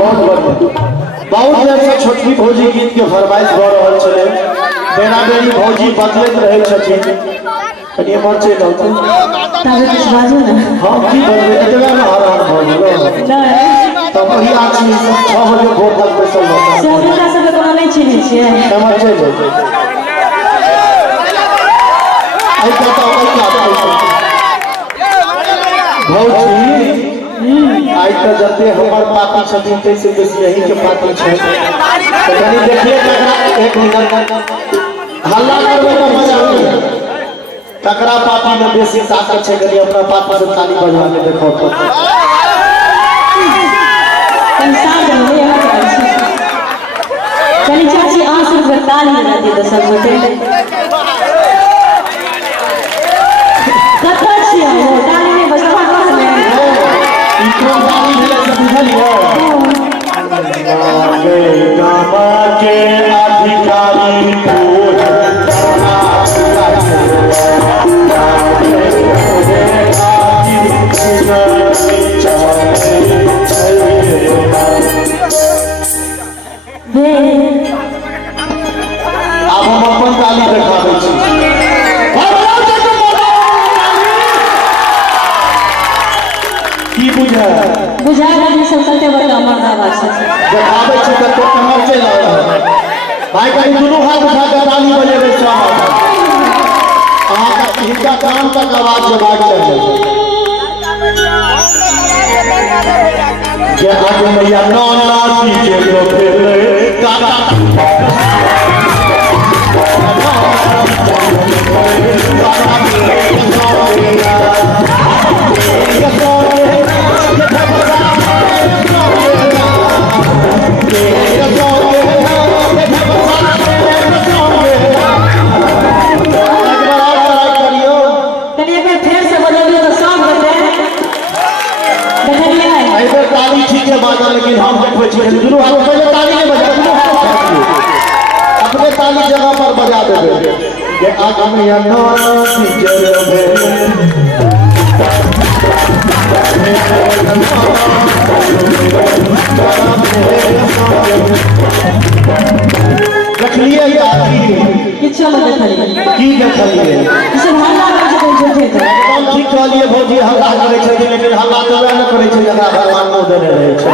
बहुत देर से छोटकी भौजी गीत के फरमाइश भ रहल छले। मेरा मेरी भौजी बदलैत रहे छथिन। कनी मरचे न तू तारे कुछ बाजो ना। हां की बदले एतबा में हरान भ गेलो नहीं तब वही आदमी 6 बजे भोर तक बैसल रहता से हमरा सब कोनो नहीं चिन्है छियै। समझ छै आई कहता भौजी आई तो जते हमर पापी छथिन तैसे बेसी यही के पापी छै। तो कनी देखिए एक मिनट हल्ला करबे तो मजा आवे। ककरा पापी में बेसी ताकत छै कनी अपना पापा से ताली बजा के देखो तो इंसान नहीं है। चली चाची आंसू पे ताली बजा दी तो सब बते कथा छिया वो ताली में बजवा कहां में इको ताली भेले से बुझलिए आगे गामा के अधिकारी कोई अब हम अपन ताली देखाबै छी। की बुझा बुझाएगा सब चलते बड़ा मर्दावा छै देखाबै छी त तो कमर चल रहल भाई कहीं दोनों हाथ उठा के ताली बजेबै सब अहाँ का हिनका कान तक आवाज जबाक चाहिए जे आज मैया नौना की जे फेरे काटा ताली ठीक है बाजा लेकिन हम देखबै छी दुनू हाथ पहले ताली नहीं बजा दुनू हाथ अपने ताली जगह पर बजा देबे जे आग में या नौना की जरबे रखलिए यार कि चलो देखलिए की देखलिए इसे हल्ला कर जे झूठे थे एकदम ठीक कहलिए भौजी हल्ला करे छथिन लेकिन हल्ला तो वह न करे छै जकरा भगवान मुंह देने रहे छै।